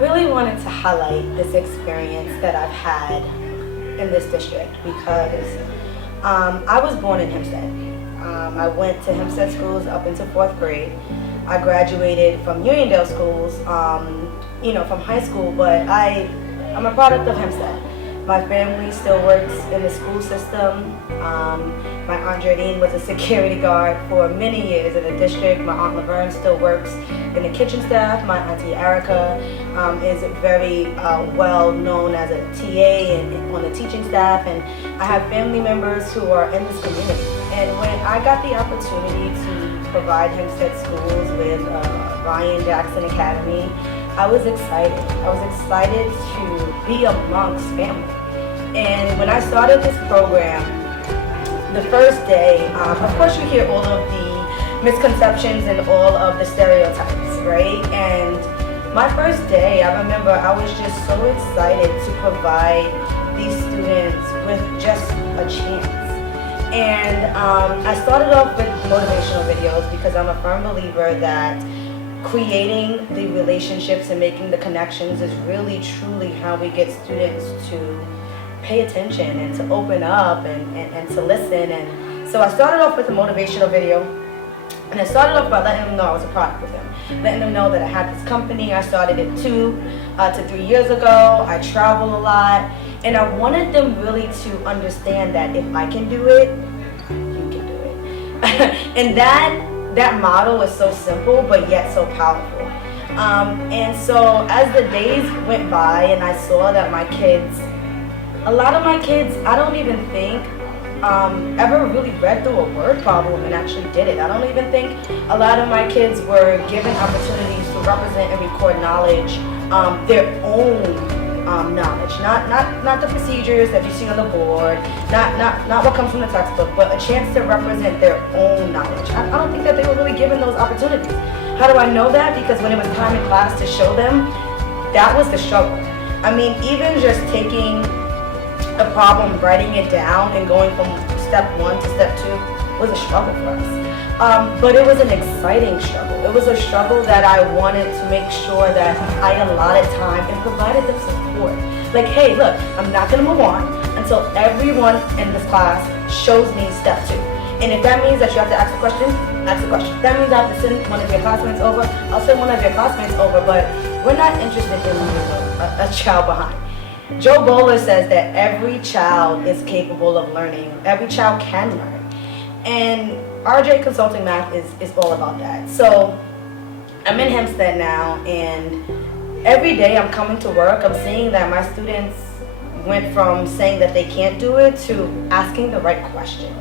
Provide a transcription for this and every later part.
really wanted to highlight this experience that I've had in this district because I was born in Hempstead. I went to Hempstead schools up into 4th grade. I graduated from Uniondale schools, from high school, but I'm a product of Hempstead. My family still works in the school system. My Aunt Jardine was a security guard for many years in the district. My Aunt Laverne still works in the kitchen staff. My Auntie Erica is very well known as a TA and on the teaching staff. And I have family members who are in this community. And when I got the opportunity to provide Hempstead schools with Ryan Jackson Academy, I was excited. I was excited to be amongst family. And when I started this program, the first day, of course you hear all of the misconceptions and all of the stereotypes, right? And my first day, I remember I was just so excited to provide these students with just a chance. And I started off with motivational videos because I'm a firm believer that creating the relationships and making the connections is really truly how we get students to pay attention and to open up and to listen. And so I started off with a motivational video, and I started off by letting them know I was a product of them, letting them know that I had this company. I started it 2 to 3 years ago. I travel a lot, and I wanted them really to understand that if I can do it, you can do it. And that model is so simple, but yet so powerful. And so as the days went by and I saw that a lot of my kids, I don't even think ever really read through a word problem and actually did it. I don't even think a lot of my kids were given opportunities to represent and record knowledge, their own knowledge, not the procedures that you see on the board, not what comes from the textbook, but a chance to represent their own knowledge. I don't think that they were really given those opportunities. How do I know that? Because when it was time in class to show them, that was the struggle. I mean, even just taking a problem, writing it down, and going from step 1 to step 2 was a struggle for us. But it was an exciting struggle. It was a struggle that I wanted to make sure that I allotted time and provided them support. Like, hey, look, I'm not going to move on until everyone in this class shows me step 2. And if that means that you have to ask a question, ask a question. If that means I have to send one of your classmates over, I'll send one of your classmates over, but we're not interested in leaving a child behind. Joe Bowler says that every child is capable of learning. Every child can learn. And RJ Consulting Math is all about that. So I'm in Hempstead now, and every day I'm coming to work, I'm seeing that my students went from saying that they can't do it to asking the right questions.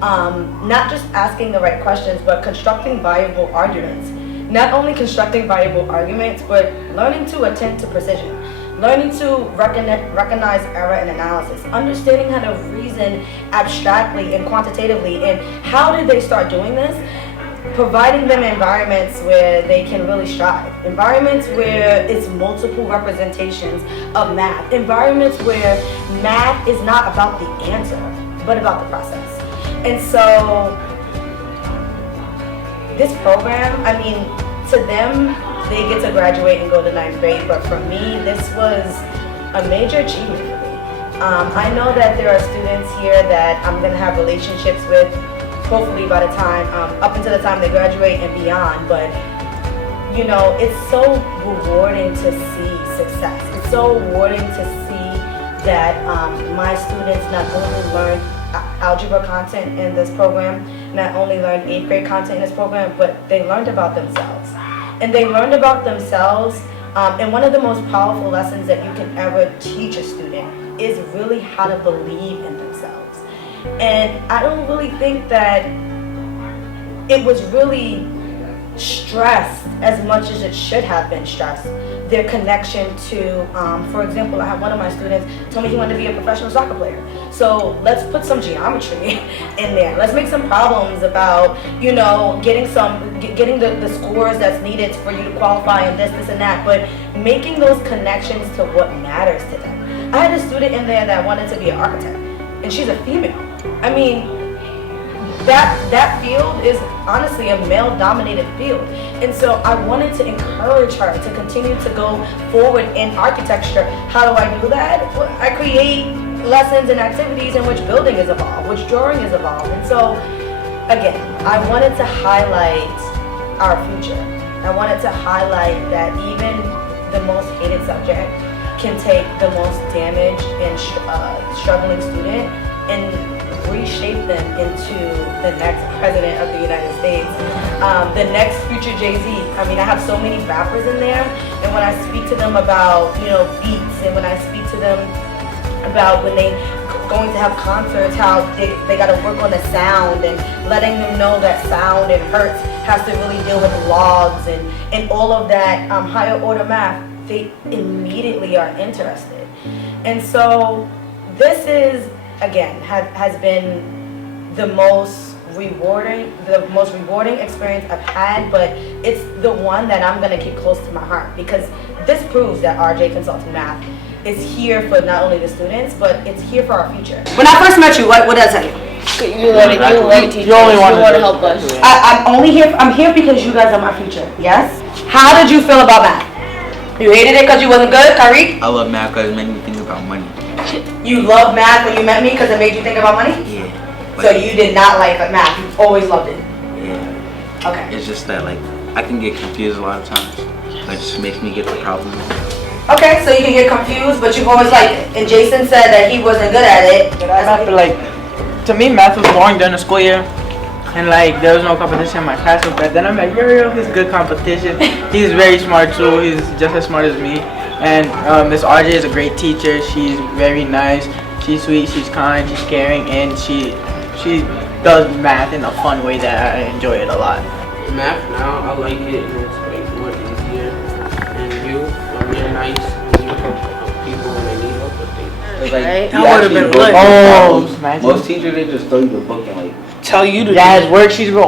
Not just asking the right questions, but constructing viable arguments. Not only constructing viable arguments, but learning to attend to precision. Learning to recognize error and analysis, understanding how to reason abstractly and quantitatively, and how did they start doing this? Providing them environments where they can really strive, environments where it's multiple representations of math, environments where math is not about the answer, but about the process. And so this program, I mean, to them, they get to graduate and go to 9th grade, but for me, this was a major achievement for me. I know that there are students here that I'm going to have relationships with, hopefully by the time, up until the time they graduate and beyond, but you know, it's so rewarding to see success. It's so rewarding to see that my students not only learn algebra content in this program, not only learned 8th grade content in this program, but they learned about themselves. And they learned about themselves, and one of the most powerful lessons that you can ever teach a student is really how to believe in themselves. And I don't really think that it was really stressed as much as it should have been stressed. Their connection to, for example, I have one of my students told me he wanted to be a professional soccer player. So let's put some geometry in there. Let's make some problems about, you know, getting the scores that's needed for you to qualify and this and that, but making those connections to what matters to them. I had a student in there that wanted to be an architect, and she's a female. I mean, that field is honestly a male-dominated field. And so I wanted to encourage her to continue to go forward in architecture. How do I do that? Well, I create lessons and activities in which building is involved, which drawing is involved. And so, again, I wanted to highlight our future. I wanted to highlight that even the most hated subject can take the most damaged and struggling student and reshape them into the next president of the United States, the next future Jay-Z. I mean, I have so many rappers in there, and when I speak to them about, beats, and when I speak to them about when they going to have concerts, how they got to work on the sound, and letting them know that sound and hertz has to really deal with logs and all of that higher order math, they immediately are interested. And so this is, again, has been the most rewarding experience I've had, but it's the one that I'm gonna keep close to my heart, because this proves that RJ Consulting Math is here for not only the students, but it's here for our future. When I first met you, what did I tell you? You only want to help us. I'm here because you guys are my future, yes? How did you feel about math? You hated it because you wasn't good, Tariq? I love math because it made me think about money. You loved math when you met me because it made you think about money? Yeah. So you did not like math, you always loved it? Yeah. Okay. It's just that, I can get confused a lot of times. It just makes me get the problem. Okay, so you can get confused, but you've always liked it. And Jason said that he wasn't good at it. To me, math was boring during the school year. And there was no competition in my class, but then I'm like, yo, he's good competition. He's very smart too. He's just as smart as me. And Miss RJ is a great teacher. She's very nice. She's sweet. She's kind. She's caring, and she does math in a fun way that I enjoy it a lot. Math now, I like it, and it's more easier. And you're nice. You help people when they need help with things. That would have been lit. Oh, Most teachers, they just throw you the book and Tell you to his worksheets were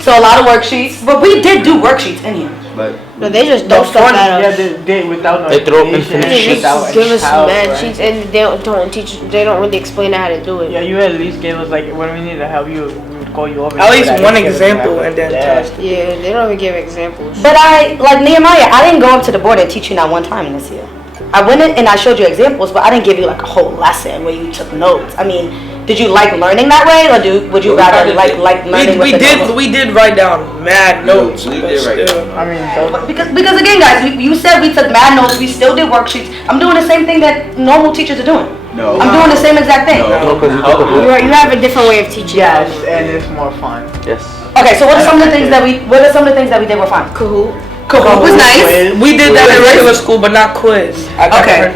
So a lot of worksheets, but we did do worksheets in here. But No, they just throw stuff at us. Yeah, they without They throw notification, infinite sheets. without Give us some help, mad right? sheets, and they don't teach. They don't really explain how to do it. Yeah, you at least gave us when we needed to help you, we would call you over. At least one example and then test. Yeah, they don't even give examples. But like Nehemiah, I didn't go up to the board and teach you not one time this year. I went in and I showed you examples, but I didn't give you a whole lesson where you took notes. I mean, did you like learning that way, or would you rather like learning with the notes? We did write down mad notes. We did write down. I mean, so Because again, guys, you said we took mad notes, we still did worksheets. I'm doing the same thing that normal teachers are doing. no. I'm doing the same exact thing. You have a different way of teaching. yes, and it's more fun. Yes. Okay, so what are some of the things that we did were fun? Kahoot was nice. We did that in regular school, but not quiz. Okay.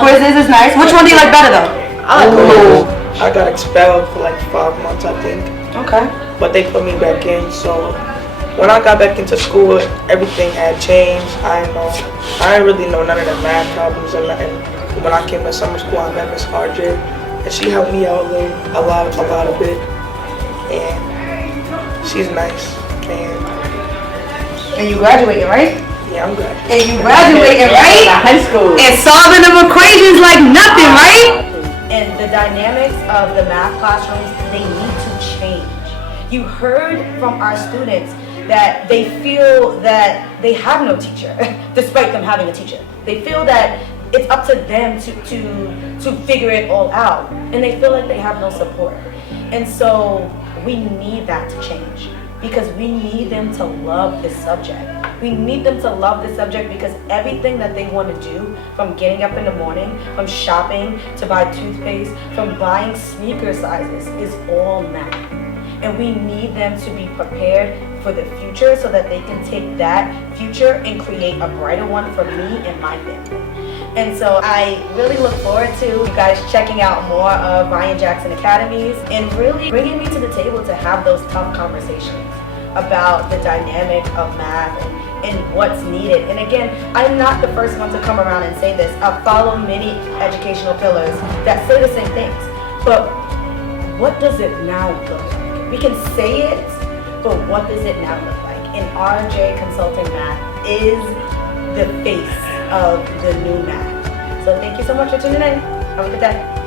Quizzes is nice. Which one do you like better though? I got expelled for 5 months, I think. Okay. But they put me back in, so when I got back into school, everything had changed. I didn't really know none of the math problems or nothing. When I came to summer school, I met Miss RJ, and she helped me out a lot of it. And she's nice. And you graduating, right? Yeah, I'm good. And you graduating, right? High school. And solving them equations like nothing, right? And the dynamics of the math classrooms, they need to change. You heard from our students that they feel that they have no teacher, despite them having a teacher. They feel that it's up to them to figure it all out, and they feel like they have no support. And so we need that to change, because we need them to love this subject. We need them to love this subject because everything that they want to do, from getting up in the morning, from shopping to buy toothpaste, from buying sneaker sizes, is all math. And we need them to be prepared for the future so that they can take that future and create a brighter one for me and my family. And so I really look forward to you guys checking out more of Ryan Jackson Academies and really bringing me to the table to have those tough conversations about the dynamic of math and what's needed. And again, I'm not the first one to come around and say this. I follow many educational pillars that say the same things. But what does it now look like? We can say it, but what does it now look like? And RJ Consulting Math is the face of the new math. So thank you so much for tuning in. Have a good day.